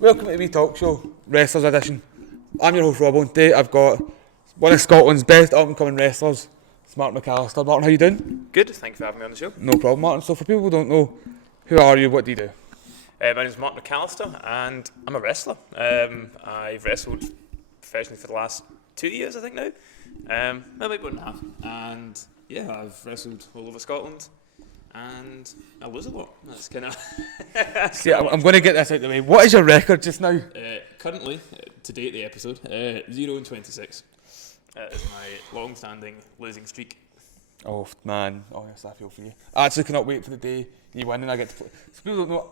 Welcome to the wee talk show, Wrestlers Edition. I'm your host Rob, and today I've got one of Scotland's best up-and-coming wrestlers, it's Martin MacAlistair. Martin, how you doing? Good, thanks for having me on the show. No problem, Martin. So for people who don't know, who are you, what do you do? My name's Martin MacAlistair and I'm a wrestler. I've wrestled professionally for the last 2 years, I think now. Maybe 1.5. And yeah, I've wrestled all over Scotland and I lose a lot. That's kind of... See, I'm going to get this out of the way. What is your record just now? Currently, to date the episode, 0-26 is my long-standing losing streak. Oh man, oh yes, I feel for you. I actually cannot wait for the day you win and I get to play. So people don't know,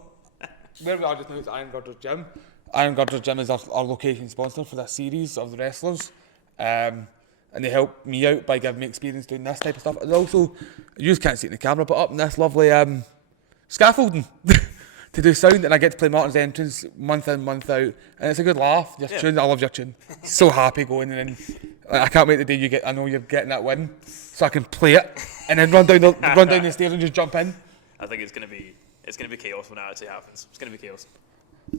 where we are just now is Iron Girders Gym. Iron Girders Gym is our location sponsor for this series of the wrestlers. And they help me out by giving me experience doing this type of stuff. And also, you just can't see it in the camera, but up in this lovely scaffolding to do sound, and I get to play Martin's entrance month in, month out, and it's a good laugh. Your tune, I love your tune. So happy going, and then I can't wait the day I know you're getting that win, so I can play it and then run down the stairs and just jump in. I think it's gonna be chaos when it actually happens. It's gonna be chaos.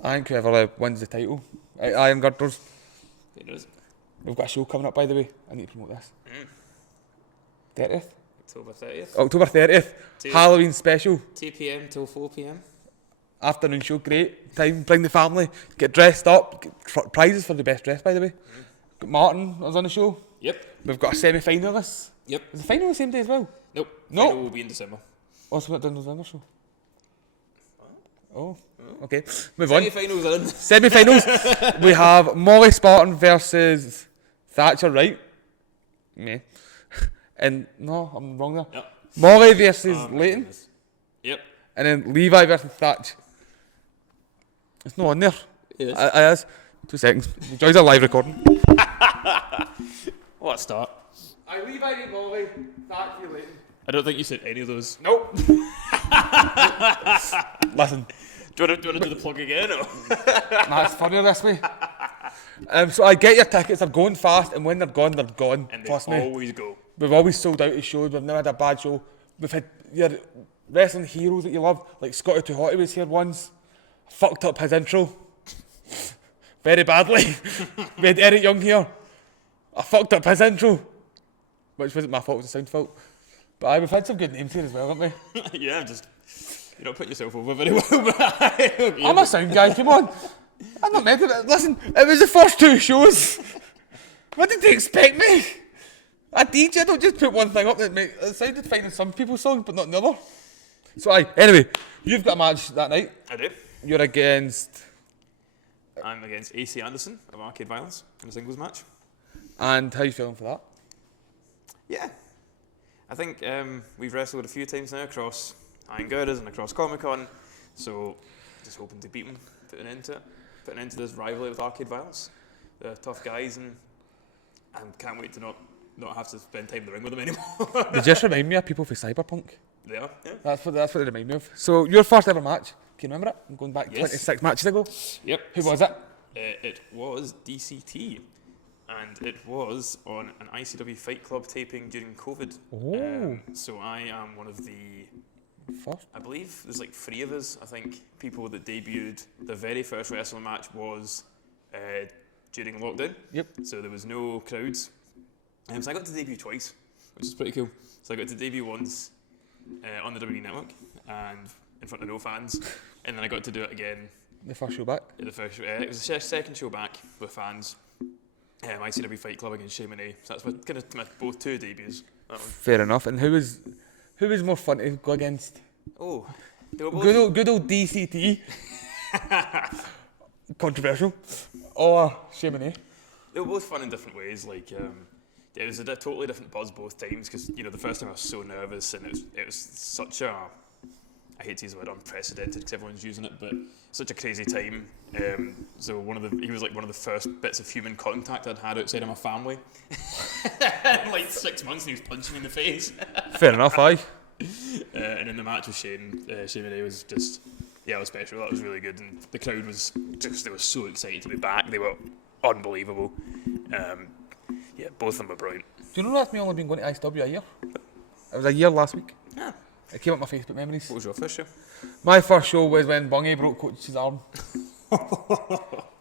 I think whoever wins the title, Iron Girders. It is. We've got a show coming up, by the way. I need to promote this. 30th? October 30th. October 30th. Halloween special. 2 p.m. till 4 p.m. Afternoon show, great time. Bring the family, get dressed up. Get prizes for the best dress, by the way. Got Martin was on the show. Yep. We've got a semi-finalist. Yep. Is the final the same day as well? Nope. No. Final will be in December. Also got Dundle's Dinner show. Oh, okay. Move on. Semi-finals are in. Semi-finals. We have Molly Spartan versus Thatcher, right? Me. And no, I'm wrong there. Yep. Molly versus Leighton. Yep. And then Levi versus Thatch. It's not on there. It is. It is. 2 seconds. Joy's a live recording. What a start. I Levi beat Molly, Thatch beat Leighton. I don't think you said any of those. Nope. Listen. Do you want to do the plug again? Or? Nah, it's funnier this way. So I get your tickets, they're going fast, and when they're gone, they're gone. And Trust they me. always go. We've always sold out of shows, we've never had a bad show. We've had your wrestling heroes that you love, like Scotty Too Hotty was here once. Fucked up his intro. Very badly. We had Eric Young here. I fucked up his intro. Which wasn't my fault, it was a sound fault. But we've had some good names here as well, haven't we? Yeah, you don't put yourself over very well, but I'm a sound guy, come on. I'm not meant to. Listen, it was the first 2 shows. What did they expect me? A DJ don't just put one thing up that it sounded fine in some people's songs, but not in the other. So anyway, you've got a match that night. I do. You're against... I'm against AC Anderson of Arcade Violence in a singles match. And how you feeling for that? Yeah. I think we've wrestled a few times now across Iron Girders and across Comic Con, so just hoping to beat them, put an end to this rivalry with Arcade Violence. They're tough guys, and I can't wait to not have to spend time in the ring with them anymore. They just remind me of people for Cyberpunk. They are, yeah. That's what they remind me of. So your first ever match, can you remember it? I'm going back Yes. 26 matches ago. Yep. Who was it? It was DCT, and it was on an ICW Fight Club taping during COVID. Oh. So I am one of the... First? I believe there's like 3 of us, I think, people that debuted. The very first wrestling match was during lockdown. Yep. So there was no crowds. So I got to debut twice, which is pretty cool. So I got to debut once on the WWE Network and in front of no fans. And then I got to do it again. The first show back? It was the second show back with fans. ICW Fight Club against Shane Monet. So that's my both 2 debuts. That one. Fair enough. And who was more fun to go against? Oh, they were both... Good old DCT. Controversial. Or Shimony. They were both fun in different ways. Like it was a totally different buzz both times because the first time I was so nervous and it was such a, I hate to use the word unprecedented because everyone's using it, but such a crazy time. So he was like one of the first bits of human contact I'd had outside of my family. In like 6 months, and he was punching me in the face. Fair enough, aye. And in the match with Shane Monet was just, it was special. That was really good, and the crowd was just, they were so excited to be back. They were unbelievable. Both of them were brilliant. Do you know that's me only been going to ICW a year? It was a year last week. Yeah. It came up my Facebook memories. What was your first show? My first show was when Bungie broke Coach's arm.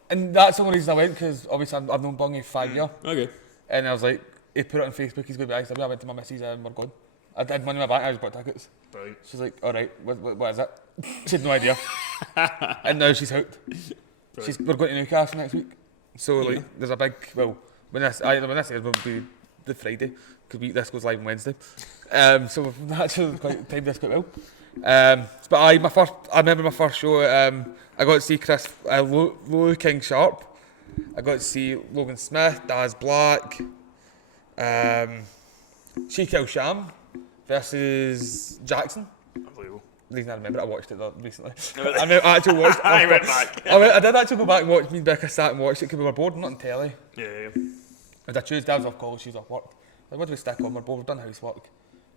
And that's the only reason I went, because obviously I've known Bungie 5 years. Okay. And I was like, he put it on Facebook, he's going to be ISW. I went to my missus and we're gone. I had money in my bank, I just bought tickets. Brilliant. She's like, alright, what is it? She had no idea. And now she's hooked. We're going to Newcastle next week. So like, there's a big, well, when this airs will be the Friday, because this goes live on Wednesday. So we've actually timed this quite well. But I remember my first show, I got to see Lou King Sharp. I got to see Logan Smith, Daz Black, Sheik El Sham versus Jackson. Unbelievable. The reason I remember it, I watched it recently. I actually watched it. I went back. I did actually go back and watch. Me and Becca sat and watched it because we were bored, not on telly. Yeah. It was a Tuesday, I was off college, she's off work. Like, what do we stick on? We're bored, we've done housework.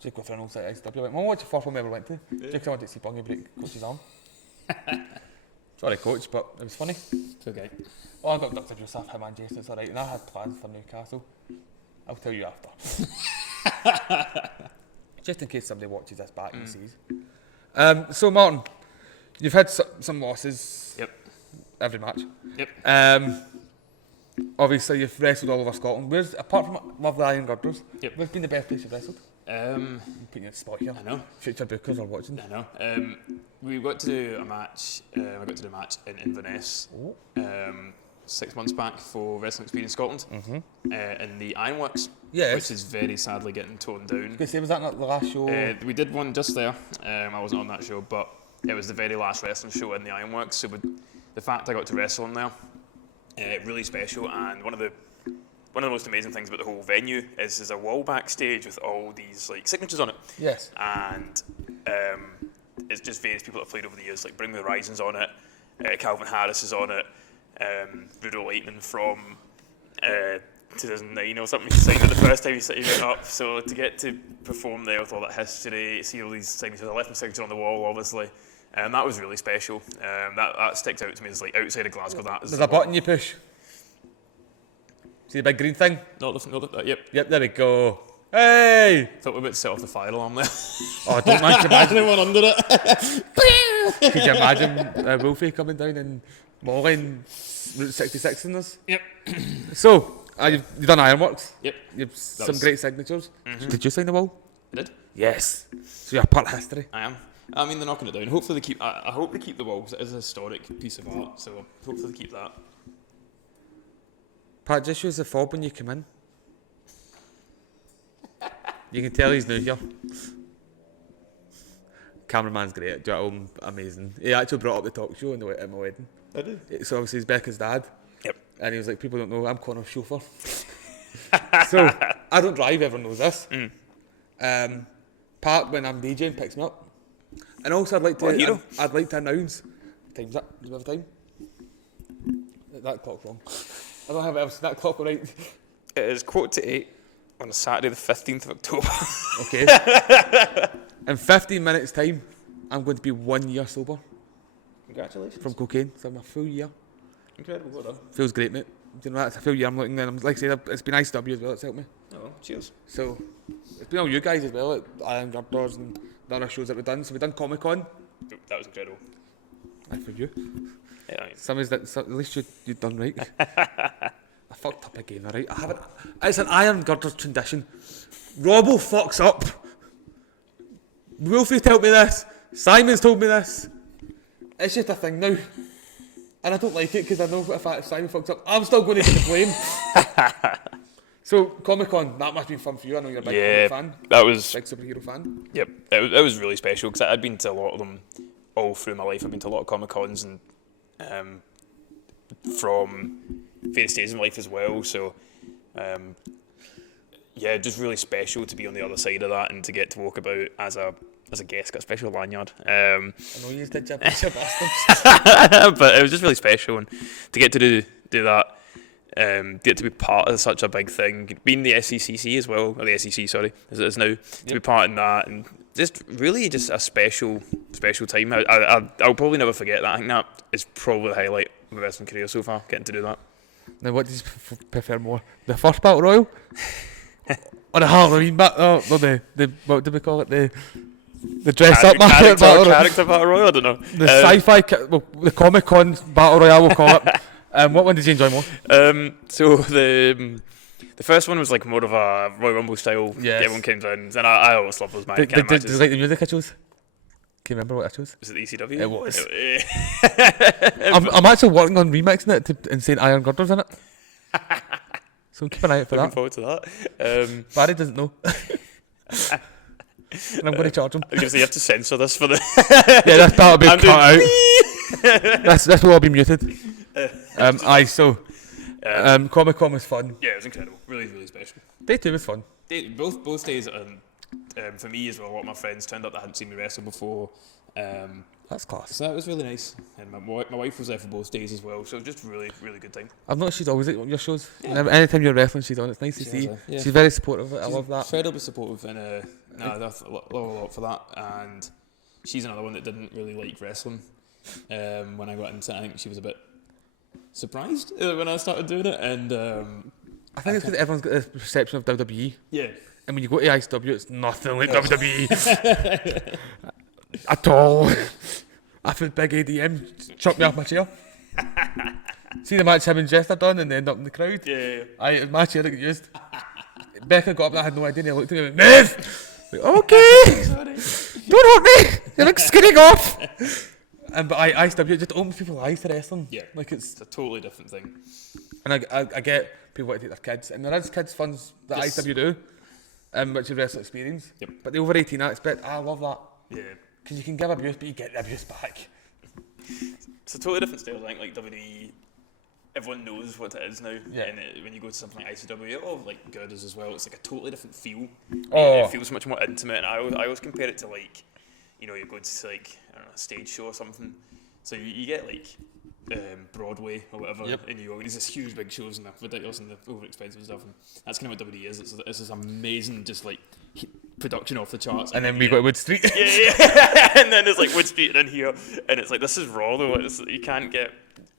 She'd go for an old site ISW. I went, Mum, what's the first one we ever went to? Because I wanted to see Bungie break Coach's arm. Sorry, Coach, but it was funny. It's okay. Oh, I got Dr. Joseph, him and Jason, it's alright. And I had plans for Newcastle. I'll tell you after. Just in case somebody watches this back and sees. So, Martin, you've had some losses. Yep. Every match. Yep. Obviously, you've wrestled all over Scotland. Where's, apart from Lovely Iron Girders, Yep. where's been the best place you've wrestled? Um, I'm putting you in the spot here. I know. Future bookers are watching. I know. We got to do a match. I got to do a match in Inverness 6 months back for Wrestling Experience Scotland in the Ironworks, Yes. which is very sadly getting toned down. Was that not the last show? We did one just there. I wasn't on that show, but it was the very last wrestling show in the Ironworks. So the fact I got to wrestle in there, really special. And one of the most amazing things about the whole venue is there's a wall backstage with all these like signatures on it. Yes. And it's just various people that have played over the years, like Bring Me the Horizons on it, Calvin Harris is on it, Rudo Lightning from 2009 or something. He signed it the first time he went up. So to get to perform there with all that history, see all these signatures, I left my signature on the wall, obviously. And that was really special. That sticks out to me as like outside of Glasgow. There's a button you push. See the big green thing? Yep. Yep, there we go. Hey! Thought we were about to set off the fire alarm there. Oh, don't imagine. Anyone under it? Could you imagine Wolfie coming down and mauling Route 66 in this? Yep. So, you've done Ironworks. Yep. You've some great signatures. Did you sign the wall? I did. Yes. So you're part of history. I am. I mean, they're knocking it down. Hopefully they keep. I hope they keep the wall because it is a historic piece of art. So hopefully they keep that. Pat, just use the fob when you come in. You can tell he's new here. Cameraman's great. Do you know, amazing. He actually brought up the talk show at my wedding. I did. So obviously he's Becca's dad. Yep. And he was like, people don't know, I'm Connor's chauffeur. So I don't drive, everyone knows this. Pat, when I'm DJing, picks me up. And also I'd like to announce, time's up, do we have time? That clock's wrong. I don't have it else, that clock right. It is 7:45 on a Saturday, the 15th of October. Okay. In 15 minutes' time, I'm going to be 1 year sober. Congratulations. From cocaine, so I'm a full year. Incredible, well done. Feels great, mate. Do you know that's a full year I'm looking, and I'm like I said, it's been ISW as well, it's helped me. Oh, cheers. So, it's been all you guys as well, at Iron Girders and the other shows that we've done. So we've done Comic Con. That was incredible. For you. Yeah. At least you've done right. I fucked up again, alright? I haven't. It's an Iron Girders tradition. Robbo fucks up. Wolfie's told me this. Simon's told me this. It's just a thing now. And I don't like it because I know if Simon fucks up, I'm still going to get the blame. So, Comic Con, that must have been fun for you. I know you're a big fan. That was Big superhero fan. Yep, it was really special because I'd been to a lot of them all through my life. I've been to a lot of Comic Cons and from various stages in life as well. So, just really special to be on the other side of that and to get to walk about as a guest, got a special lanyard. I know you did, you bastards. But it was just really special, and to get to do that, get to be part of such a big thing, being the SECC as well, or the SEC, sorry, as it is now, to be part in that, and just really just a special time. I'll probably never forget that. I think that is probably the highlight of my wrestling career so far, getting to do that. Now, what do you prefer more? The first Battle Royal? Or the Halloween Battle? Oh, no, what do we call it? The dress up market battle. Character battle royal. I don't know. The sci-fi, the Comic Con battle royale, we'll call it. What one did you enjoy more? So the first one was like more of a Royal Rumble style. Yes. Everyone came down, and I always love those kind of Did matches. you like the music I chose? Can you remember what I chose? Was it the ECW? It was. I'm actually working on remixing it and saying Iron Girders in it. So keep an eye out for Looking that. forward to that. Barry doesn't know. And I'm going to charge him. I was going to say you have to censor this for the. Yeah, this part will be I'm cut out. This will all be muted. Comic Con was fun. Yeah, it was incredible. Really, really special. Day 2 was fun. Both days, for me as well, a lot of my friends turned up that hadn't seen me wrestle before. That's class. So that was really nice. And my wife was there for both days as well, so it was just really, really good time. I've noticed she's always at your shows. Yeah. Anytime you're wrestling, she's on. It's nice to see. Yeah. She's very supportive of it. I love that. Incredibly supportive, and that's a lot for that. And she's another one that didn't really like wrestling. When I got into it, I think she was a bit surprised when I started doing it, and I think it's because everyone's got this perception of WWE. Yeah. And when you go to ICW, it's nothing like WWE at all. I feel big ADM chuck me off my chair. See the match him and Jester done, and they end up in the crowd. Yeah. It was my chair that got used. Becca got up and I had no idea, and he looked at me and went, "Move!" Like, okay, Sorry. don't hurt me. You look skinning off. But ICW just opens people's eyes to wrestling. Yeah, like it's a totally different thing. And I get people want to take their kids, and there is kids funds that Yes. ICW do, which is wrestling experience. Yep. But the over 18 aspect, I love that. Yeah. Because you can give abuse, but you get the abuse back. It's a totally different style. I think like WWE, everyone knows what it is now. Yeah. And when you go to something like ICW, like Girders as well, it's like a totally different feel. Oh. It feels much more intimate, and I always compare it to like, you go to like I don't know, a stage show or something. So you get like Broadway or whatever in New York. There's this huge big shows and the ridiculous and the over expensive stuff, and that's kind of what WWE is. It's this amazing just like production off the charts. And then we go to Wood Street. Yeah. And then there's like Wood Street in here, and it's like this is raw though. You can't get.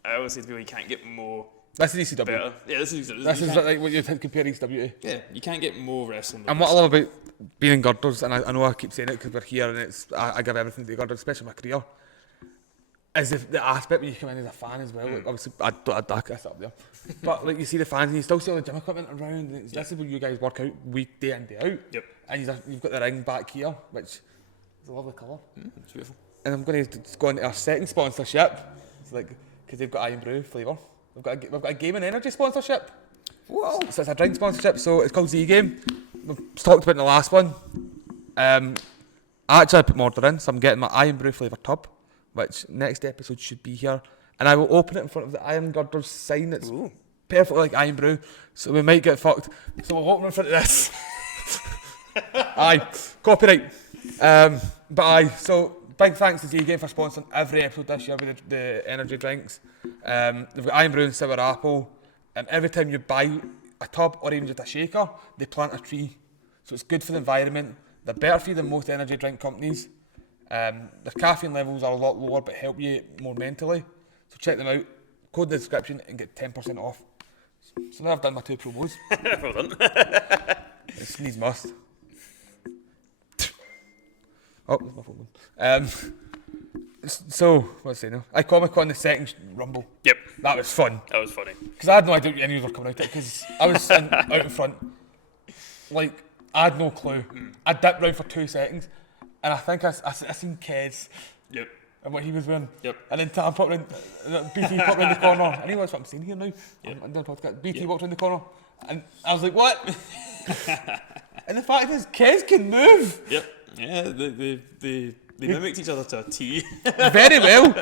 I always say to people, you can't get more. This is ECW. Better. Yeah, this is like what you compare ECW to. Yeah, you can't get more wrestling. And what I love about being in Girders, and I know I keep saying it because we're here and I give everything to Girders, especially my career, is the aspect when you come in as a fan as well. Like, obviously, I guess up there. But like you see the fans and you still see all the gym equipment around. And this is where you guys work out week day in, day out. Yep. And you've got the ring back here, which is a lovely colour. It's beautiful. And I'm going to go into our second sponsorship. It's like, because they've got Iron Brew flavour. We've got a game and energy sponsorship. Whoa! So it's a drink sponsorship. So it's called Z Game. We've talked about in the last one. Actually, I put my order in, so I'm getting my Iron Brew flavour tub, which next episode should be here. And I will open it in front of the Iron Girders sign. It's perfectly like Iron Brew, so we might get fucked. So we'll open in front of this. Aye, copyright. So big thanks to Z Game for sponsoring every episode this year with the energy drinks. They've got Iron Brew and Sour Apple. Every time you buy a tub or even just a shaker, they plant a tree. So it's good for the environment. They're better for you than most energy drink companies. Their caffeine levels are a lot lower but help you more mentally. So check them out. Code in the description and get 10% off. So now I've done my 2 promos. Well done. It needs must. Oh, there's my phone. So, what's I say now? I Comic Con the second Rumble. Yep. That was fun. That was funny. Because I had no idea what any of you were coming out at, because I was sitting out in front. Like, I had no clue. I dipped round for 2 seconds, and I think I seen Kez. Yep. And what he was wearing. Yep. And then Tam popped in, BT popped round the corner. I know that's what I'm saying here now. Yep. I'm doing a podcast. BT walked round the corner, and I was like, what? And the fact is, Kez can move. Yep. Yeah, they mimicked each other to a T. Very well.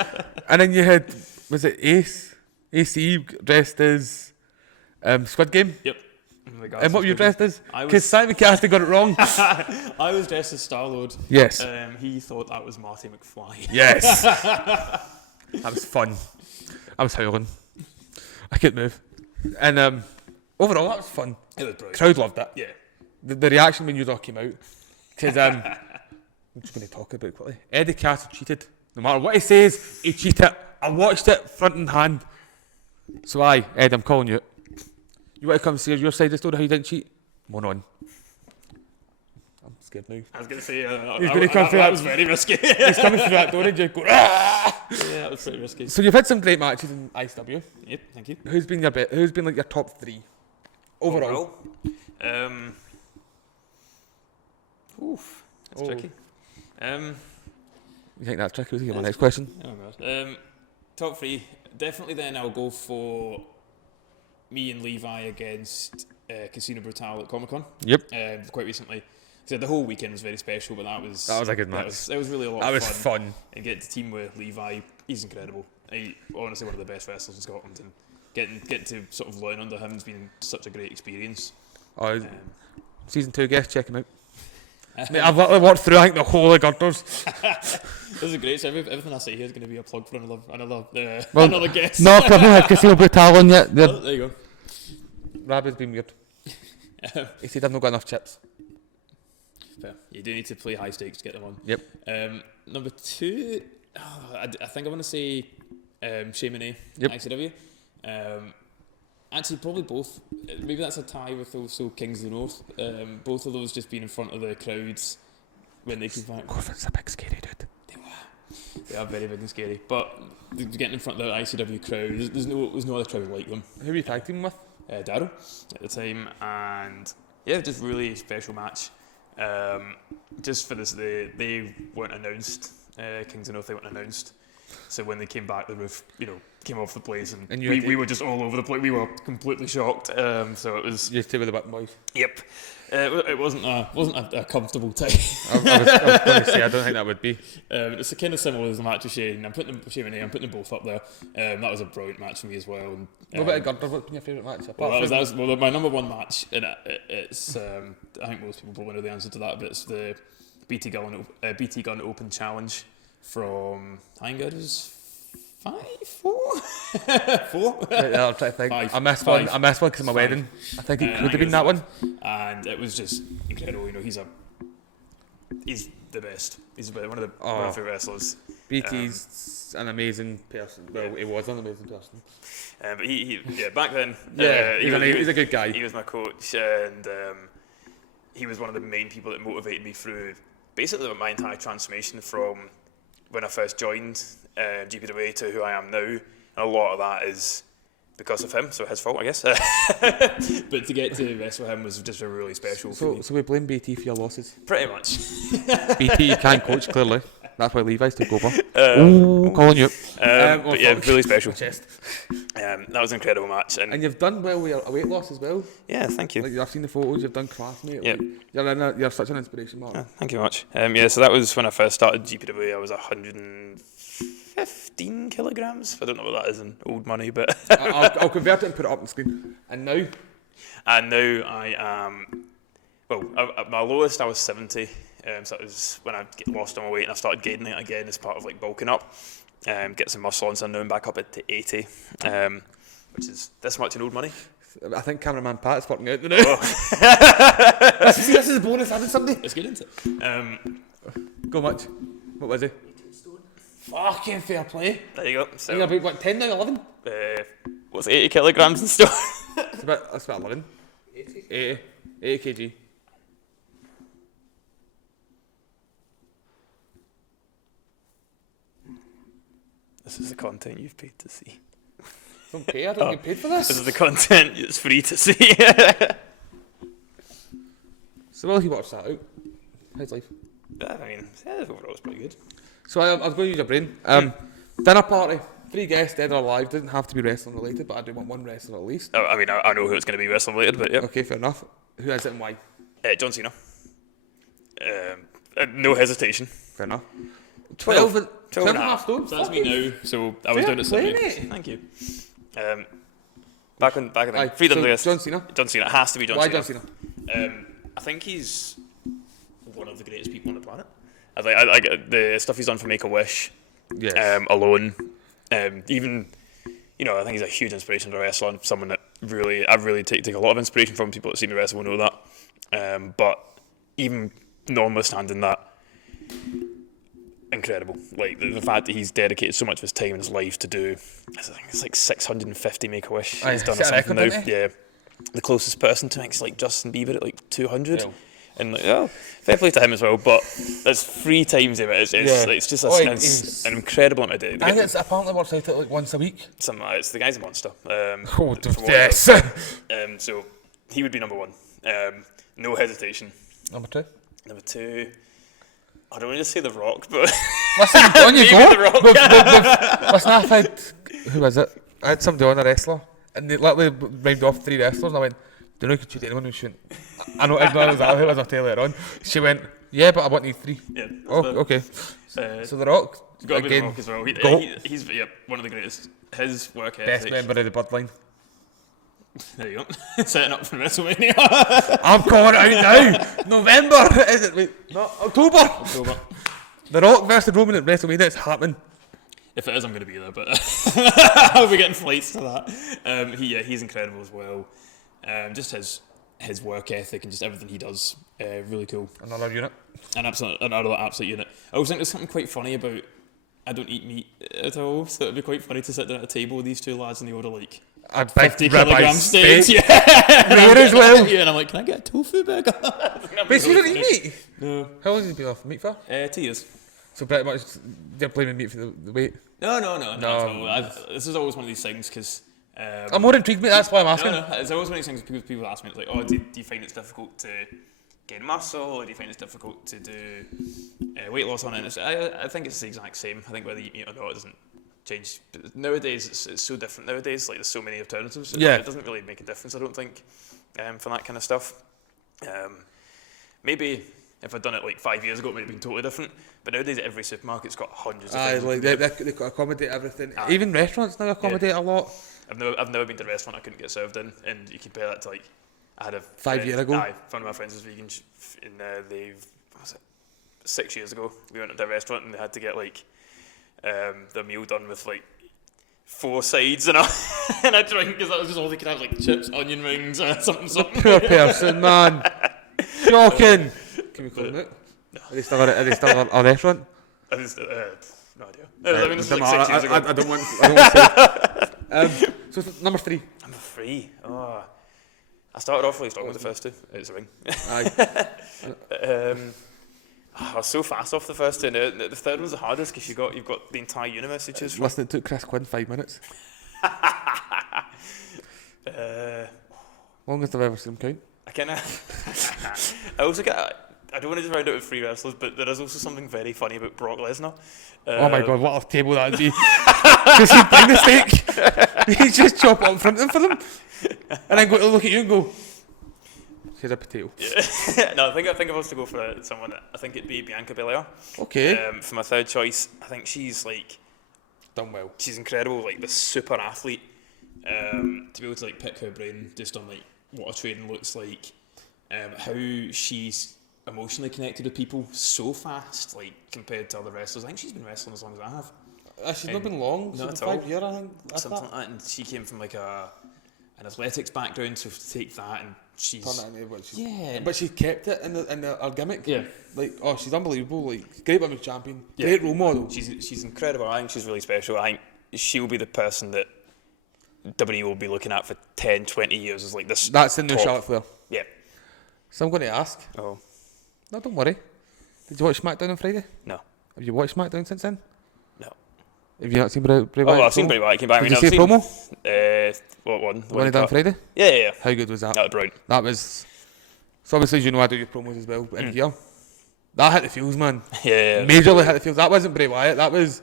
And then you had, was it AC dressed as Squid Game? Yep. And what were you dressed as? I Because Simon Cassidy got it wrong. I was dressed as Star-Lord. Yes. He thought that was Marty McFly. Yes. That was fun. I was howling. I couldn't move. And overall, that was fun. It was brilliant. Crowd loved it. Yeah. The reaction when you all came out. Because I'm just going to talk about it quickly. Eddie Castle cheated. No matter what he says, he cheated. I watched it front and hand. So Ed, I'm calling you. You want to come see your side of the story, how you didn't cheat? Come on. scared now. I was going to say, He's going to come through that was very risky. He's coming through that door and just go, "Ah!" Yeah, that was pretty risky. So you've had some great matches in ICW. Yep, thank you. Who's been like your top 3 overall? Oof, that's tricky. You think that's tricky? Was my next question? Oh god. Top 3, definitely. Then I'll go for me and Levi against Casino Brutal at Comic Con. Yep. Quite recently. So the whole weekend was very special, but that was a good match. It was really a lot That of was fun. fun. And get to team with Levi, he's incredible. Honestly one of the best wrestlers in Scotland, and getting to sort of learn under him has been such a great experience. Season 2 guest, check him out. Mate, I've literally walked through, I think, the whole of Gunters. This is great. So everything I say here is going to be a plug for another guest. No, I've not had Casino Brutal on yet. Oh, there you go. Rabbit's been weird. He said I've not got enough chips. Fair. You do need to play high stakes to get them on. Yep. Number 2, I think I want to say Shaman Yep. ICW. Actually, probably both. Maybe that's a tie with also Kings of the North. Both of those just being in front of the crowds when they came back. Corvin's a big scary dude. They are very big and scary. But getting in front of the ICW crowd, there's no other crowd like them. Who were you tag teaming with? Darryl at the time, and yeah, just really special match. Just for this, they weren't announced. Kings of the North, they weren't announced. So when they came back, the roof, came off the place, and we were just all over the place. We were completely shocked. So it was. You two were the button boys. Yep. It wasn't a comfortable time. I was going to say I don't think that would be. It's kind of similar as the match with Shane. I'm putting them both up there. That was a brilliant match for me as well. And, what about Gunter? What's been your favourite match? That was my number 1 match, and it's I think most people probably know the answer to that, but it's the BT Gun Open Challenge from I think it was 4. Right, I'll try to think. I missed one because of my wedding. I think it could have been that one. And it was just incredible. He's the best. He's one of my favourite wrestlers. BT's an amazing person. Well, he was an amazing person. But he back then. He's a good guy. He was my coach, and he was one of the main people that motivated me through basically my entire transformation from when I first joined GPWA to who I am now. And a lot of that is because of him, so his fault, I guess. But to get to wrestle him was just really special. So we blame BT for your losses. Pretty much. BT, you can't coach clearly. That's why Levi's took over. Calling you. But yeah, really special. That was an incredible match, and you've done well with your weight loss as well. Yeah, thank you. Like, I've seen the photos. You've done class, mate. Yep. You're such an inspiration, Mark. Thank you very much. So that was when I first started GPWA. I was 115 kilograms. I don't know what that is in old money, but I'll convert it and put it up on the screen. And now I am. Well, at my lowest I was 70. So it was when I lost all my weight and I started gaining it again as part of like bulking up, get some muscle on. So now I'm back up to 80, which is this much in old money. I think cameraman Pat's working out the now. This is a bonus. I did something. Let's get into it. Go much. What was it? 18 stone. Fucking fair play. There you go. So you're about 10 now, 11? What's 80 kilograms in stone? That's about 11. 80 kg. This is the content you've paid to see. Don't pay, I don't get paid for this. This is the content it's free to see. So while he watched that out, how's life? I mean, overall it's pretty good. So I was going to use your brain. Dinner party, 3 guests, dead or alive. Doesn't have to be wrestling related, but I do want one wrestler at least. I mean, I know who it's going to be wrestling related, but yeah. Okay, fair enough. Who is it and why? John Cena. No hesitation. Fair enough. 12 and a half stone. So that's me now. So I was doing it Sunday. Thank you. Back in freedom. So John Cena. John Cena. It has to be John Cena. Why John Cena? I think he's one of the greatest people on the planet. I like the stuff he's done for Make-A-Wish. Yes. Alone. Even, I think he's a huge inspiration to wrestler and someone that I really take a lot of inspiration from. People that see me wrestle will know that. But even notwithstanding that, incredible. Like the fact that he's dedicated so much of his time and his life to do, I think it's like 650 Make-A-Wish he's done or something now. Yeah. The closest person to it is like Justin Bieber at like 200. And like, oh, fair play to him as well. But there's 3 times of it. It's just it's an incredible amount of day. I think it's apparently works out at like once a week. Something like it's the guy's a monster. Yes. So he would be number 1. No hesitation. Number 2. Number 2. I don't want to say The Rock, but listen, on you go. The Rock. Listen, I've had, who is it? I had somebody on, a wrestler, and they literally rhymed off 3 wrestlers, and I went, do you know you could shoot anyone who shouldn't? I know exactly what I'll tell you later on. She went, yeah, but I want you 3. Yeah. Oh, okay. So The Rock, it's got to be The again, Rock as well. He's one of the greatest. His work ethic. best member of the bloodline. There you go. Setting up for WrestleMania. I'm calling it out now. November, is it? Wait, no, October. The Rock versus Roman at WrestleMania, it's happening. If it is, I'm going to be there, but I'll be getting flights to that. He's incredible as well. Just his work ethic and just everything he does, really cool. Another unit. Another absolute unit. I always think there's something quite funny about, I don't eat meat at all, so it'd be quite funny to sit down at a table with these 2 lads and they order like a 50 kilogram steaks. Yeah. Rare as well. Yeah, and I'm like, can I get a tofu burger? But you don't eat meat? No. How long have you been off meat for? 2 years. So pretty much they're blaming meat for the weight? No. At all. This is always one of these things because... I'm more intrigued, mate, that's why I'm asking. No, it's always one of these things people ask me, it's like, oh, do you find it's difficult to gain muscle, or do you find it's difficult to do weight loss on it? I think it's the exact same. I think whether you eat meat or not, it doesn't change. But nowadays, it's so different. Nowadays, like, there's so many alternatives. It doesn't really make a difference, I don't think, for that kind of stuff. Maybe if I'd done it like 5 years ago, it might have been totally different. But nowadays, every supermarket's got hundreds of things. Like they accommodate everything. Even restaurants now accommodate a lot. I've never been to a restaurant I couldn't get served in, and you compare that to like I had a 5 years ago. One of my friends was vegan, and what was it, 6 years ago. We went to a restaurant and they had to get like their meal done with like 4 sides and a drink, because that was just all they could have, like chips, onion rings, something. Poor person, man. Shocking. Can we call them out? No. Are they still a restaurant? No idea. I mean, this is like 6 years ago. I don't want to say. So number 3. Number 3. Oh, I started off really strong with the first 2. It's a ring. Aye. I was so fast off the first 2. The third one's the hardest because you've got the entire universe to choose from. Listen, it took Chris Quinn 5 minutes. Longest I've ever seen him count. I also I don't want to just round out with 3 wrestlers, but there is also something very funny about Brock Lesnar. Oh my god, what a table that would be. Because he'd bring the steak, he'd just chop it up in front of them for them, and then go to look at you and go, here's a potato. Yeah. No, I think if I was to go for someone, I think it'd be Bianca Belair. Okay. For my third choice, I think she's like... done well. She's incredible, like the super athlete. To be able to like pick her brain just on like what a training looks like, how she's emotionally connected with people so fast, like compared to other wrestlers. I think she's been wrestling as long as I have. She's not been long. Not at all. 5 years, I think. Something like that. And she came from like an athletics background, so to take that and she's... turn it into what she's... But she kept it in her gimmick. Yeah. Like, she's unbelievable. Like, great women's champion. Yeah. Great role model. She's incredible. I think she's really special. I think she will be the person that WWE will be looking at for 10, 20 years as like this. That's the new Charlotte Flair. Yeah. So I'm going to ask. Oh. No, don't worry. Did you watch SmackDown on Friday? No. Have you watched SmackDown since then? No. Have you not seen Bray Wyatt? Oh, I've seen Bray Wyatt. Did you see a promo? What one? The one he done on Friday? Yeah. How good was that? That was brilliant. That was... So obviously, as you know, I do your promos as well in here. That hit the feels, man. Yeah. Majorly hit the feels. That wasn't Bray Wyatt. That was...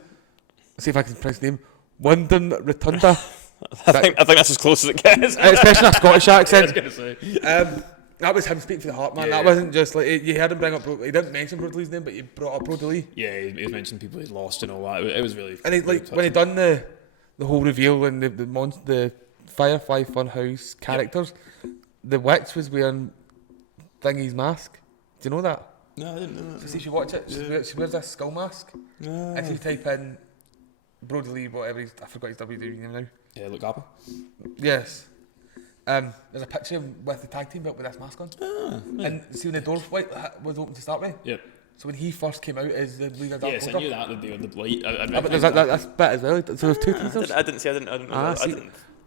Let's see if I can pronounce his name. Wyndham Rotunda. I think that's as close as it gets. Especially a Scottish accent. I was going to say. That was him speaking for the heart, man. Yeah. That wasn't just like... You heard him bring up... He didn't mention Brody Lee's name, but he brought up Brody Lee. Yeah, he mentioned people he'd lost and all that. It was really... And really when he done the whole reveal and the Firefly Funhouse characters, the witch was wearing Thingy's mask. Do you know that? No, I didn't know that. So see if you watch it, she wears this skull mask. No. And if you type in Brody Lee, whatever I forgot his WWE name now. Yeah, look up. Yes. There's a picture of him with the tag team belt with this mask on. Nice. And see when the door was open to start with? Yep. So when he first came out as the leader of Dark Yes, I knew that would be on the light. but there's that bit as well. So there's 2 teasers. I didn't know.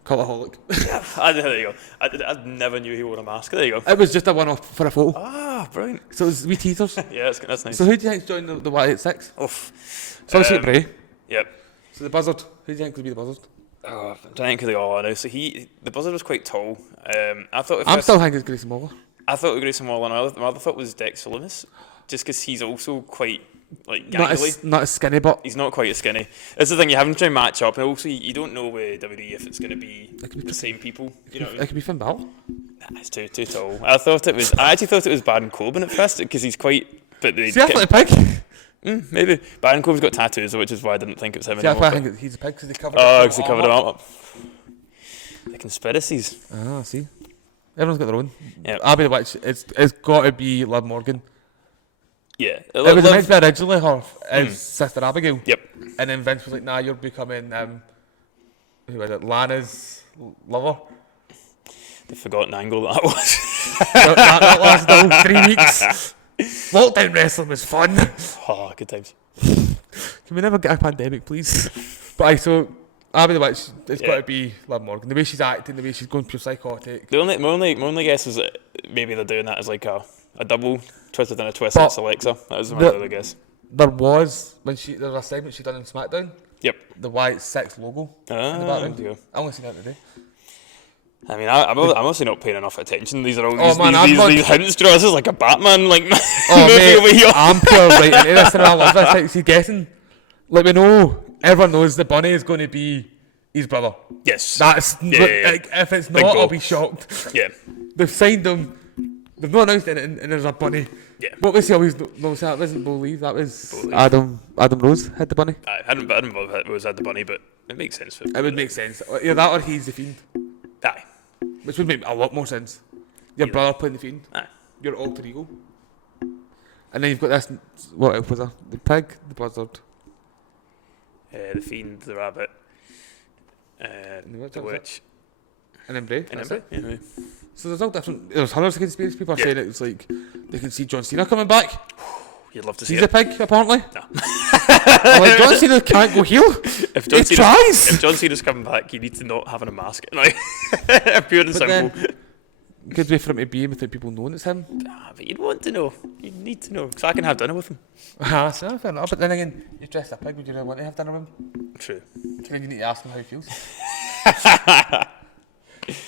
Cultaholic. There you go. I never knew he wore a mask. There you go. It was just a one-off for a photo. Ah, brilliant. So it was wee teasers. Yeah, that's nice. So who do you think's joined the Y86? Oof. So obviously Bray. Yep. So the Buzzard. Who do you think could be the Buzzard? Oh, I'm trying to think of the all now. So the Buzzard was quite tall. I thought I'm still thinking it's Grayson Waller. I thought Grayson Waller. My other thought was Dexter Loomis, just because he's also quite like Not gangly. as skinny, but He's not quite as skinny. That's the thing. You haven't tried to match up, and also you don't know with WWE if it's going to be the same people. You know what I mean? it could be Finn Balor. Nah, it's too tall. I actually thought it was Baron Corbin at first because he's quite. But they See, I thought a pig. maybe Baron Corbin's got tattoos, which is why I didn't think it was him See, I anymore. think he's a pig because they covered. Because they covered him up. The conspiracies. Ah, see. Everyone's got their own. Yeah. Abby the Witch. It's got to be Liv Morgan. Yeah. It was meant to be originally her as Sister Abigail. Yep. And then Vince was like, "Nah, you're becoming who was it? Lana's lover." The forgotten angle that was. that lasted all 3 weeks. Lockdown wrestling was fun. Oh, good times. Can we never get a pandemic, please? But so Abby the Witch, it's got to be Liv Morgan. The way she's acting, the way she's going pure psychotic. My only guess was that maybe they're doing that as like a double twist within a twist. But It's Alexa. That was my other guess. There was there was a segment she done in SmackDown. Yep. The Y6 logo in the background. Yeah. I only seen that today. I mean, I'm obviously not paying enough attention. These are all these hints. This is like a Batman like movie over here. I'm pure right into this and I love this. Like, see, guessing, like we know, everyone knows the bunny is going to be his brother. Yes. That's Yeah. if it's Big not, goal. I'll be shocked. Yeah. They've signed him. They've not announced anything, and there's a bunny. Yeah. What was he always? No, that wasn't Bo Leave. That was Adam Rose had the bunny. I hadn't had the bunny, but it makes sense. It would make sense. Either that or he's the Fiend, Aye. which would make a lot more sense. Your brother playing the Fiend. Aye. Your alter ego. And then you've got this. What else was there? The pig, the buzzard. The Fiend, the rabbit, Witch, the witch, and then Bray. and That's then it. yeah. So there's all different. There's hundreds of conspiracy people are Yeah. saying it's like they can see John Cena coming back. You'd love to see He's it. a pig, apparently. No. I'm like, John Cena can't go heel. If John He Cena's, tries. if John Cena's coming back, you need to not have a mask. Like, pure and But simple. then, good way for him to be without people knowing it's him. But you'd want to know. You'd need to know. Because I can have dinner with him. So fair enough. But then again, you're dressed up pig. Would you really want to have dinner with him? True. Then you need to ask him how he feels.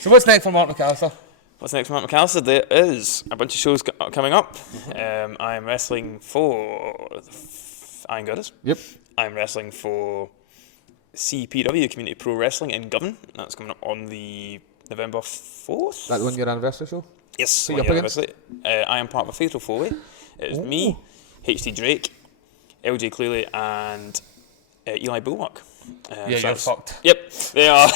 So what's next for Mark McAlistair? What's next for Matt McAlistair? There is a bunch of shows coming up. I am wrestling for Iron Goddess. Yep. I'm wrestling for CPW, Community Pro Wrestling in Govan. That's coming up on the November 4th. That the one your anniversary show? Yes, Who one you up year against? anniversary. I am part of a fatal four-way. It is me, HT Drake, LJ Clearly, and Eli Bulwark. Yeah, so you're that's- fucked. Yep, they are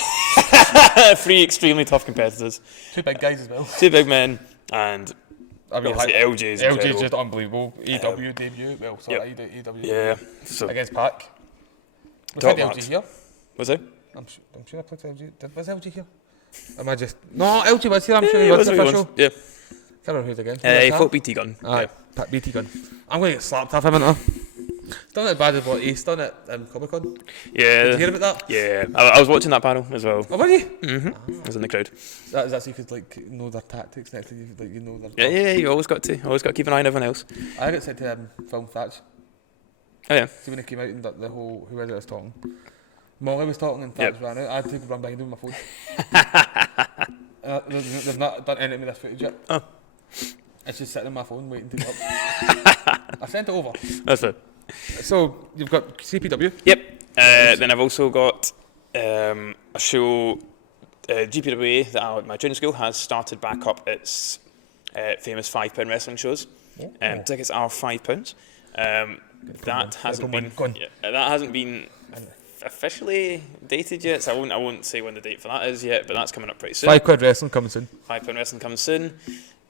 three extremely tough competitors. Two big guys as well. Two big men, and I mean, obviously LJ's incredible. just unbelievable. EW debut. Well, sorry, EW. Yeah, so Against Pac. Was Top LG marks. here? was it? I'm sure I played LG. Was LG here? Am I just... No, LG was here. I'm sure he Yeah, was what he official. Yeah, Can't remember who's against. he fought BT Gun. Aye, Pat BT gun. I'm going to get slapped off him, isn't I? It's done it bad as what Ace done at Comic Con. Did Yeah, you hear about that? yeah. I was watching that panel as well. Oh, were you? I was in the crowd. That's so you could like know their tactics next time you know their... Yeah. You always got to keep an eye on everyone else. I got sent to film Thatch. Oh yeah. See when it came out and the whole... Who was it was talking? Molly was talking and Thatch ran out. I had to run behind him with my phone. They've not done anything with this footage yet. Oh. It's just sitting on my phone waiting to go up. I sent it over. That's it. So, you've got CPW. Yep. Then I've also got a show, GPWA, that my training school has started back up its famous £5 wrestling shows. Tickets are £5. That hasn't been officially dated yet, so I won't say when the date for that is yet, but that's coming up pretty soon. £5 wrestling coming soon. £5 wrestling comes soon,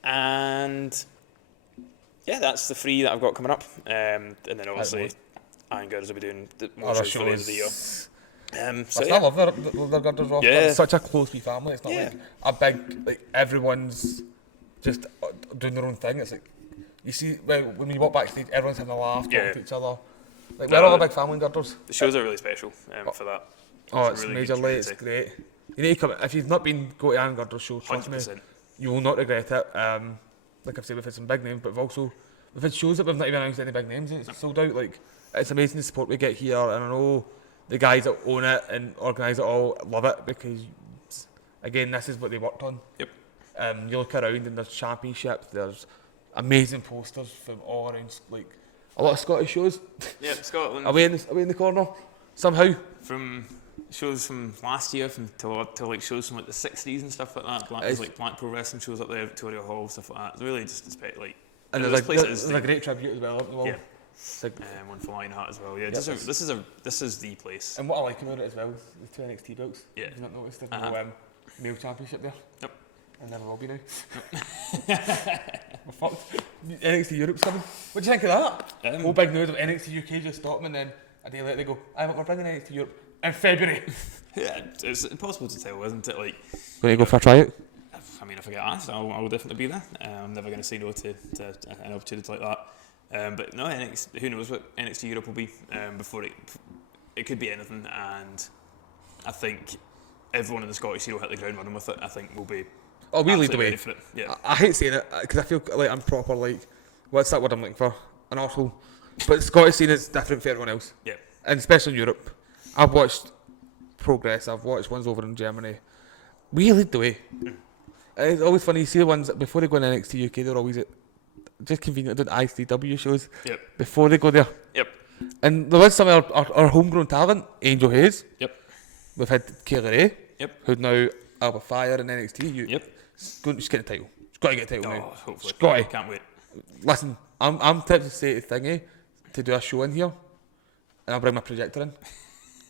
and yeah, that's the three that I've got coming up. And then obviously, Iron Girls will be doing more Other shows for the end of the year. So I yeah, love their Girders roster. Yeah. It's such a close wee family. It's not Yeah. like a big, like everyone's just doing their own thing. It's like, you see, when you walk backstage, everyone's having a laugh, talking Yeah. to each other. Like, we're all a big family in Girders. the shows are really special for that. Oh, a it's really good majorly, it's community. great. You need to come. If you've not been, go to Aaron Gardner's show. Trust me, 100%. you will not regret it. Like I've said, we've had some big names, but we've had shows that we've not even announced any big names and it's sold out. Like, it's amazing the support we get here, and I know the guys that own it and organise it all love it because, again, this is what they worked on. Yep. You look around and there's championships, there's amazing posters from all around, like a lot of Scottish shows. Yep, Scotland. away in the corner somehow. From shows from last year, to like shows from like the 60s and stuff like that. There's like Blackpool wrestling shows up there, Victoria Hall, stuff like that. It's really just like. And there's a great tribute as well up the wall. Yeah. Like, one for Lionheart as well. Yeah, Yep. this is the place. and what I like about it as well, the 2 NXT belts. Yeah. You've not noticed there's no male championship there. Yep. And never will be now. We're fucked. NXT Europe's coming. What do you think of that? Whole big news of NXT UK just stopped them, and then a day later they go, we're bringing NXT Europe in February. Yeah, it's impossible to tell, isn't it? Like, Going to go for a tryout? I mean, if I get asked, I will definitely be there. I'm never going to say no to an opportunity like that. But no, who knows what NXT Europe will be before it could be anything. And I think everyone in the Scottish scene will hit the ground running with it. I think we'll be. Oh, we lead the absolutely way. ready for it. Yeah. I hate saying it because I feel like I'm proper, like, what's that word I'm looking for? An arsehole. But Scottish scene is different for everyone else. Yeah. And especially in Europe. I've watched Progress, I've watched ones over in Germany. We lead the way. And it's always funny, you see the ones before they go in NXT UK, they're always just convenient doing ICW shows Yep. before they go there. Yep. And there was some of our homegrown talent, Angel Hayes. Yep. We've had Kayla Ray, Yep. who's now Alba Fire in NXT. Yep. She's getting a title. She's got to get a title Oh, now. hopefully. She's got to. Can't wait. Listen, I'm tempted to say to Thingy to do a show in here, and I'll bring my projector in.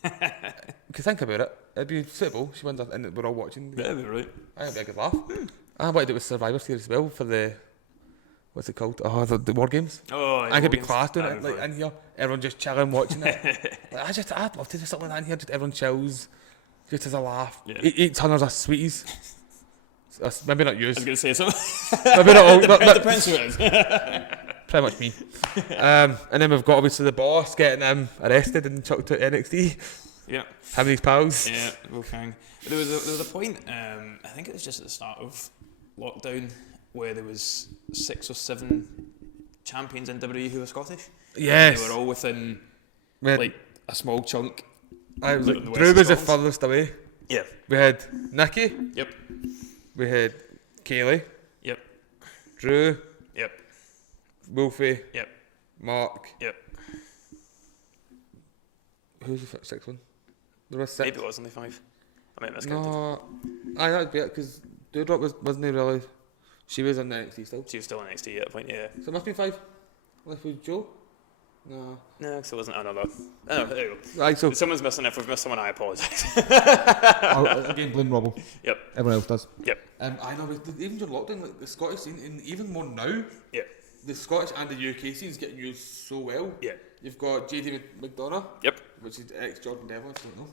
Because think about it, it'd be suitable. She wins, and we're all watching. Yeah, that'd be right. I think it'd be a good laugh. I want to do it with Survivor Series as well for the, what's it called? Oh, the War Games. Oh, yeah, I could be War Games. class doing That'd it, be like fun. in here, everyone just chilling, watching it. Like, I'd love to do something like that in here, just everyone chills, just as a laugh. Yeah. Eat tons of sweeties. Maybe not I yours. was going to say something. Maybe not all. It depends who it is. Pretty much me. And then we've got obviously the boss getting arrested and chucked to NXT. Yeah. Him and his pals. Yeah, Wolfgang. There was a point, I think it was just at the start of lockdown, where there was 6 or 7 champions in WWE who were Scottish. Yes. They were all within We had, like a small chunk. I was the like, West Drew of was the Scotland. furthest away. Yeah. We had Nikki. Yep. We had Kaylee. Yep. Drew. Yep. Wolfie. Yep. Mark. Yep. Who's the sixth one? There was 6. Maybe it was only 5. I might miscounted. No. That'd be it because Dewdrop wasn't really. She was on the NXT still. She was still in NXT at that point, yeah. So it must be 5. Left with Joe? No. No, because it wasn't another. Oh, there you go. Right, so. If someone's missing, if we've missed someone, I apologise. Again, blame Robbo. Yep. Everyone else does. Yep. I know, even during lockdown, like the Scottish scene, and even more now, Yep. the Scottish and the UK scene's getting used so well. Yeah. You've got JD McDonough, Yep. which is ex-Jordan Devlin, I don't know.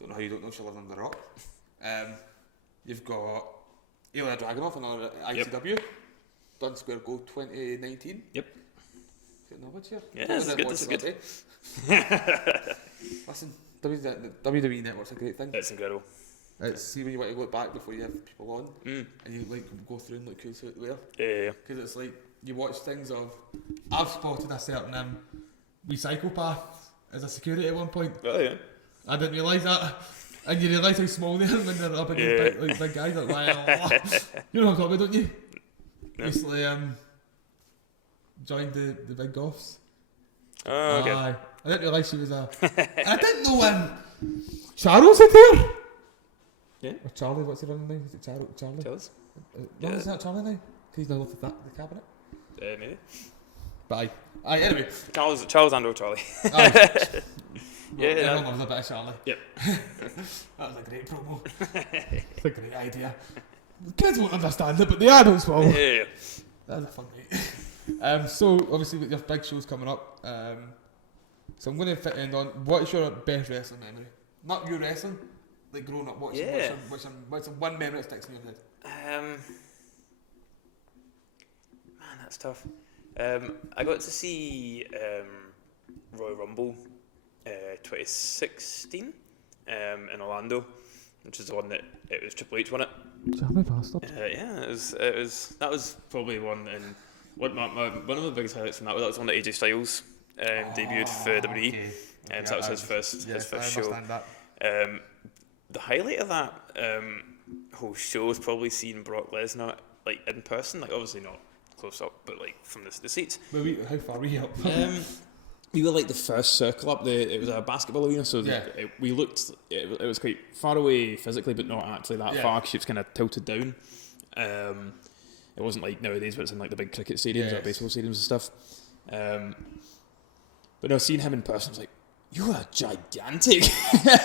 Don't know how you don't know, she lives under the rock. You've got Ilya Dragunov, another ICW, done Square Gold 2019. Yep. Getting awards here. Yeah, this is good, this is good. Listen, WWE Network's a great thing. It's incredible. It's, see when you want to look back before you have people on, Mm. and you like go through and look who's where. Yeah. Because it's like you watch things of, I've spotted a certain wee psychopath as a security at one point. Oh, yeah. I didn't realise that. And you realise how small they are when they're up against big guys. Like, wow. You know what I'm talking about, don't you? No. Recently joined the big goths. Oh, okay. Aye. I didn't realise she was a... And I didn't know Charles in there. Yeah. Or Charlie, what's he running now? Is it Charlie? Tell us. No, Yeah. is that Charlie now? He's now left the cabinet. Maybe. But aye, anyway. Charles and Charlie. Aye. Yeah, Everyone loves a bit of Charlie. Yep. That was a great promo. It's a great idea. The kids won't understand it, but the adults will. Yeah. That was a fun night. So obviously with your big shows coming up, so I'm going to end on, what's your best wrestling memory? Not you wrestling, like growing up. What's the one memory that sticks in your head? Man, that's tough. I got to see Royal Rumble 2016 in Orlando. which is the one that it was Triple H won it. Jammy bastard. Yeah, that was probably one, and one of the biggest highlights from that was one that AJ Styles debuted for WWE. Okay. So that was his first show. That. The highlight of that whole show was probably seeing Brock Lesnar like in person, like obviously not close up, but like from the seats. How far were you up? We were like the first circle up. It was a basketball arena, so we looked. It was quite far away physically, but not actually that far because it was kind of tilted down. It wasn't like nowadays, where it's in like the big cricket stadiums or baseball stadiums and stuff. But no, seeing him in person, I was like, "You are gigantic!"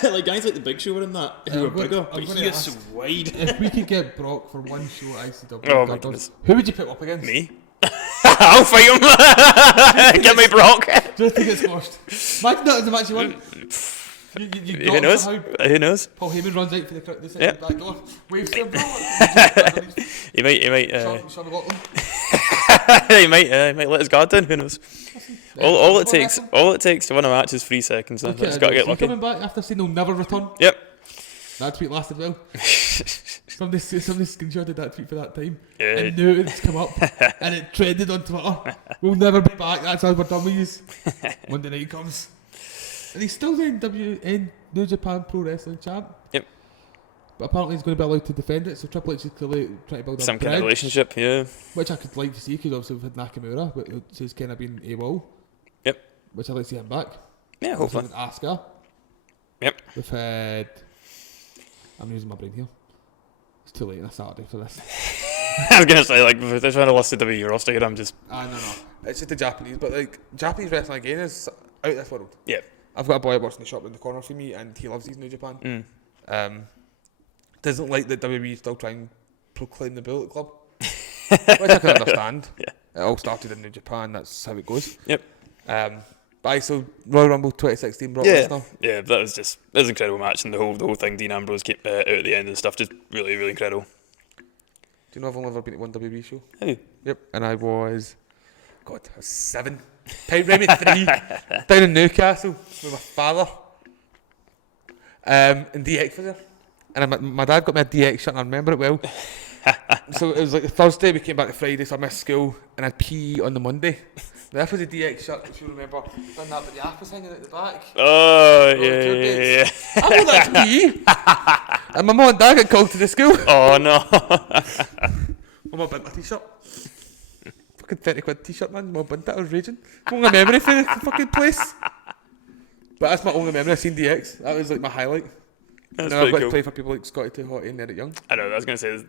Like guys like the Big Show were in that. Who were bigger, but he is so wide. If we could get Brock for one show at ICW, oh my goodness, who would you put up against? Me. I'll fight him. Get me Brock. Just to get squashed. Imagine that as a match you won. You Who knows? Who knows? Paul Heyman runs out for the crowd. They sit at the back door. Waves to him. He might. Sean McLaughlin. He might let his guard down. Who knows? All it takes to win a match is 3 seconds. So just got to get lucky. Coming back after saying he'll never return. Yep. That tweet lasted well. Somebody screenshotted that tweet for that time. Yeah. And knew it would come up. And it trended on Twitter. We'll never be back. That's how we're done with yous. Monday night comes. And he's still the New Japan Pro Wrestling champ. Yep. But apparently he's going to be allowed to defend it. So Triple H is clearly trying to build some up kind of relationship, yeah. Which I could like to see because obviously we've had Nakamura, but he's kind of been AWOL. Yep. Which I'd like to see him back. Yeah, hopefully. We've had Asuka. Yep. We've had... I'm using my brain here. It's too late on a Saturday for this. I was going to say, like, if they're trying to list the WWE roster here, I'm just... No. It's just the Japanese, but like, Japanese wrestling again is out of this world. Yeah. I've got a boy that works in the shop in the corner for me, and he loves his New Japan. Doesn't like that WWE still try and proclaim the Bullet Club. Which I can understand. Yeah. It all started in New Japan, that's how it goes. Yep. So Royal Rumble 2016 Brock Lesnar. Yeah, that was an incredible match, and the whole thing, Dean Ambrose came out at the end and stuff, just really, really incredible. Do you know I've only ever been to one WWE show? Hey. Yep, and I was 7. Maybe 3. Down in Newcastle with my father. And DX was there. And my dad got me a DX shirt and I remember it well. So it was like Thursday, we came back to Friday, so I missed school and I'd PE on the Monday. That was a DX shirt, if you remember. Done that, but the app was hanging at the back. Oh, yeah. I know that's PE. And my mum and dad got called to the school. Oh, no. Mum bought my t-shirt. Fucking 30 quid t-shirt, man. Mum bought that, I was raging. Only memory for the fucking place. But that's my only memory, I've seen DX. That was like my highlight. That's I've got cool. to play for people like Scotty Too Hotty and Eric Young. I know, I was going to say...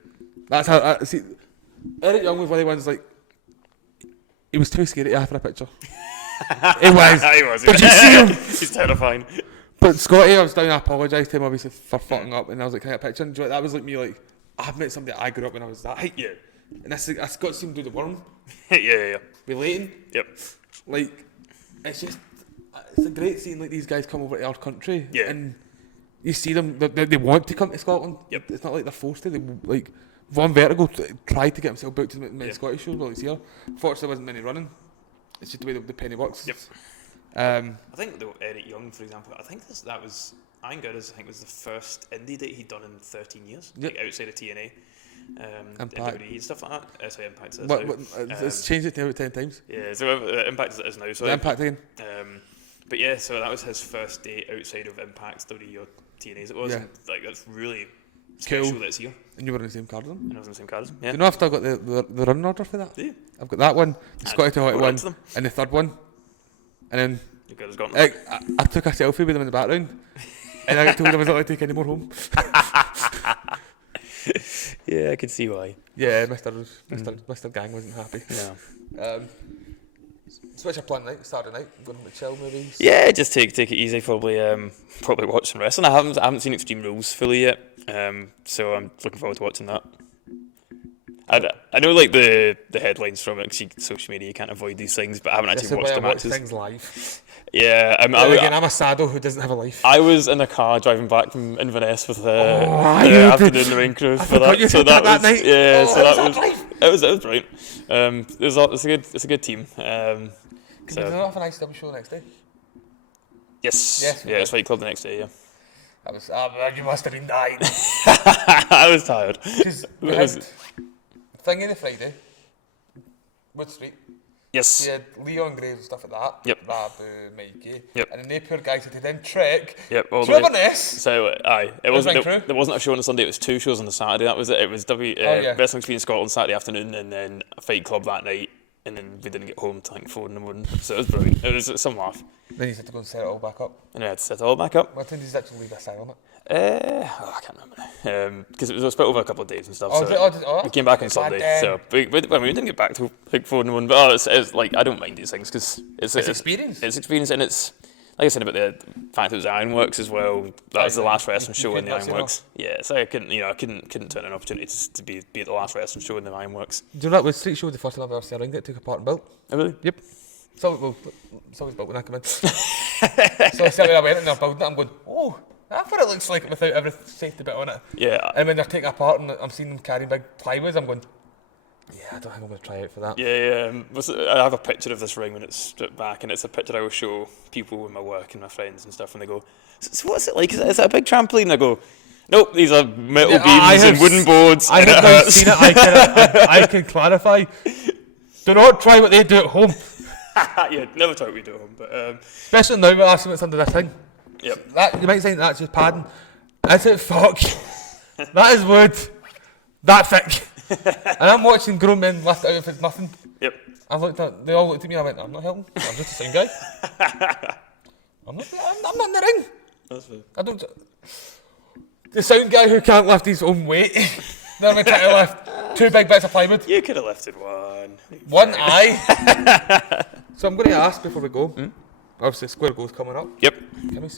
That's how, see, Eric Young was one of the ones like, he was too scary to have for a picture. He was. He was. Did you see him? He's terrifying. But Scotty, I was down, I apologised to him obviously for fucking up, and I was like, can I get a picture? And do you know, that was like me, like, I've met somebody I grew up when I was that height. Yeah. And I got to see him do the worm. Yeah. Relating. Yep. Like, it's a great seeing like these guys come over to our country. Yeah. And you see them, they want to come to Scotland. Yep. It's not like they're forced to. They, like, Von Vertigo tried to get himself booked to the many Scottish shows while he's here. Fortunately, there wasn't many running. It's just the way the penny works. Yep. I think Eric Young, for example, I think was the first indie date he'd done in 13 years, yep. Like outside of TNA, Impact. WWE and stuff like that. Sorry, Impact. It's changed it to about 10 times. Yeah, so Impact as it is now. So the Impact again. But yeah, so that was his first date outside of Impact, WWE or TNA as it was. Yeah. And, like, that's really special Cool. that it's here. And you were in the same card as them? And I was in the same card as him. Yeah. You know, I've still got the running order for that. Do you? I've got that one, the Scotty Too Hotty one, them. and the third one. And then You guys got them. I took a selfie with them in the background, and I got told I wasn't allowed to take any more home. Yeah, I can see why. Yeah, Mr. Gang wasn't happy. No. So what's your plan tonight? Saturday night? Going to chill movies? Yeah, just take it easy. Probably watch some wrestling. I haven't seen Extreme Rules fully yet, so I'm looking forward to watching that. I know like the headlines from it, social media, you can't avoid these things, but I haven't actually watched the matches. Things live. Yeah, I'm a sado who doesn't have a life. I was in a car driving back from Inverness with the afternoon rain crew for that. So that night. Yeah, so it was brilliant. It's a good team. Can you not have an ICW show the next day? Yes. Yeah, it's Fight Club the next day. Yeah. I was, you must have been dying. I was tired. Because we had Thingy the Friday, Wood Street. Yes. You had Leon Graves and stuff like that. Yep. Babu, Mikey. Yep. And then they poor guys had to then trek all to the way. Inverness. So, aye. It wasn't. There wasn't a show on the Sunday. It was 2 shows on the Saturday. That was it. It was Wrestling Speed in Scotland Saturday afternoon, and then a Fight Club that night. And then we didn't get home till like 4 in the morning. So it was brilliant. It was some laugh. Then you had to go and set it all back up. And I had to set it all back up. What time did you actually leave asylum? I can't remember. Because it was split over a couple of days and stuff. We came back on Sunday. So we didn't get back till like 4 in the morning. But it's like, I don't mind these things because it's experience. It's experience, and it's like I said about the fact it was Ironworks as well. That was the last wrestling show in the Ironworks. Yeah, so I couldn't turn an opportunity to be at the last wrestling show in the Ironworks. Do you know that was Street Show the first time I've ever seen a ring get took apart and built? Oh really? Yep. So it's always built when I come in. So I went and they're building it, I'm going, oh, that's what it looks like without every safety bit on it. Yeah. And when they're taking it apart and I'm seeing them carrying big plywoods, I'm going, yeah, I don't think I'm going to try out for that. Yeah. I have a picture of this ring when it's stripped back, and it's a picture I will show people in my work and my friends and stuff, and they go, so what's it like? Is it a big trampoline? And I go, nope, these are metal beams and wooden boards. I have not seen it. I can clarify. Do not try what they do at home. Yeah, never try what we do at home. But especially now we're asking what's under this thing. Yep. That you might think that's just padding. Is it fuck? That is wood. That thick. And I'm watching grown men lift it out if it's nothing. Yep. They all looked at me and I went, I'm not helping. I'm just a sound guy. I'm not in the ring. That's fair. I don't. The sound guy who can't lift his own weight. Then I'm trying to lift 2 big bits of plywood. You could have lifted one. One eye. So I'm going to ask before we go. Obviously, Square Go's coming up. Yep.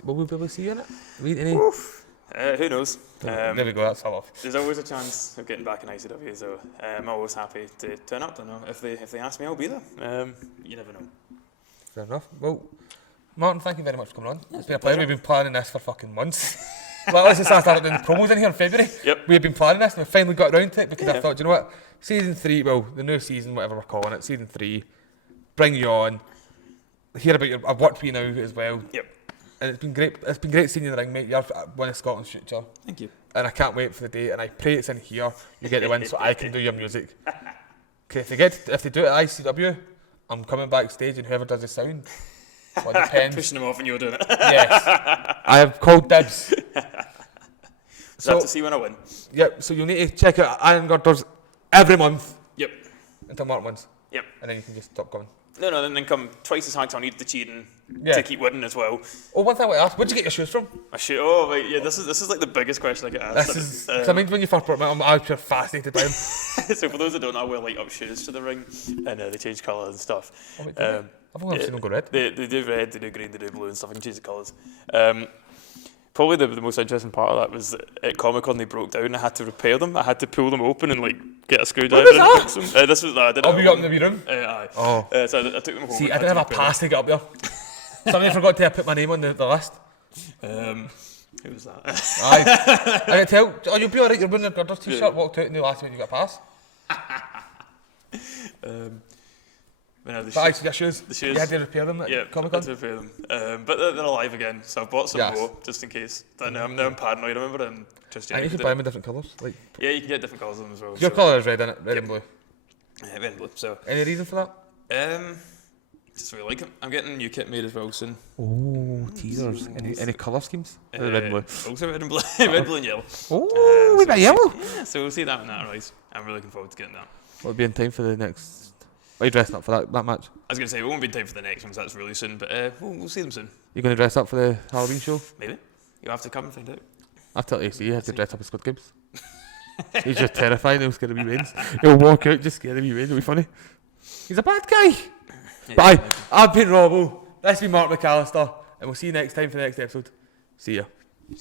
Will we be able to see you in it? Read any? Who knows? There we go. That's all off. There's always a chance of getting back in ICW, so I'm always happy to turn up. Don't know if they ask me, I'll be there. You never know. Fair enough. Well, Martin, thank you very much for coming on. It's been a pleasure. We've been planning this for fucking months. Well, let's just start doing promos in here in February. Yep. We've been planning this and we finally got around to it because I thought, you know what? Season 3, well, the new season, whatever we're calling it, season 3, bring you on, hear about your. I've worked for you now as well. Yep. And it's been great. It's been great seeing you in the ring, mate. You're one of Scotland's future. Thank you. And I can't wait for the day. And I pray it's in here. You get the win, so I can do your music. Because if they do it at ICW, I'm coming backstage, and whoever does the sound, well, it depends. Pushing them off, and you're doing it. Yes. I have called dibs. So have to see when I win. Yep. So you'll need to check out Iron Girders every month. Yep. Until Martin wins. Yep. And then you can just stop going. No, then come twice as hard till I need the cheating to keep winning as well. Oh, one thing I want to ask, where'd you get your shoes from? My shoe. Oh, right, yeah. This is like the biggest question I get asked. This is. I mean, when you first brought them out, I was pure fascinated by them. So for those that don't know, I wear light up shoes to the ring, and they change colour and stuff. Oh, wait, I've only seen them go red. They do red, they do green, they do blue and stuff. You can change the colours. Probably the most interesting part of that was at Comic Con they broke down. I had to repair them. I had to pull them open and like get a screwdriver and fix them. This was I did. Oh, were you up in the wee room? Aye. Oh. So I took them home. See, I didn't have a pass to get up there. Somebody forgot to put my name on the list. Who was that? Aye. I can tell. Oh, you'll be alright. You're wearing a Girders t-shirt. Walked out and they asked me if you got a pass. The shoes. The shoes. You had to repair them at Comic Con? Yeah, I had to repair them. But they're alive again, so I've bought some more just in case. Now I'm paranoid. I remember just. I need to buy them in different colours. Like. Yeah, you can get different colours of them as well. Your colour is red, isn't it? Red and blue. Yeah, red and blue. So. Any reason for that? Just really like it. I'm getting a new kit made as well soon. Oh, teasers. Any colour schemes? Red and blue. Also red and blue. Red, blue and yellow. Oh, we got yellow. Yeah, so we'll see that when that arrives. I'm really looking forward to getting that. Will it be in time for the next... Are you dressing up for that match? I was going to say, it won't be in time for the next one, so that's really soon, but we'll see them soon. You going to dress up for the Halloween show? Maybe. You'll have to come and find out. I've told AC you had to dress up as Squid Games. He's just terrifying, he'll scare the wee Waynes. He'll walk out, just scare the wee Waynes, it'll be funny. He's a bad guy. Yeah, but I've been Robbo, this has been Mark MacAlistair, and we'll see you next time for the next episode. See ya.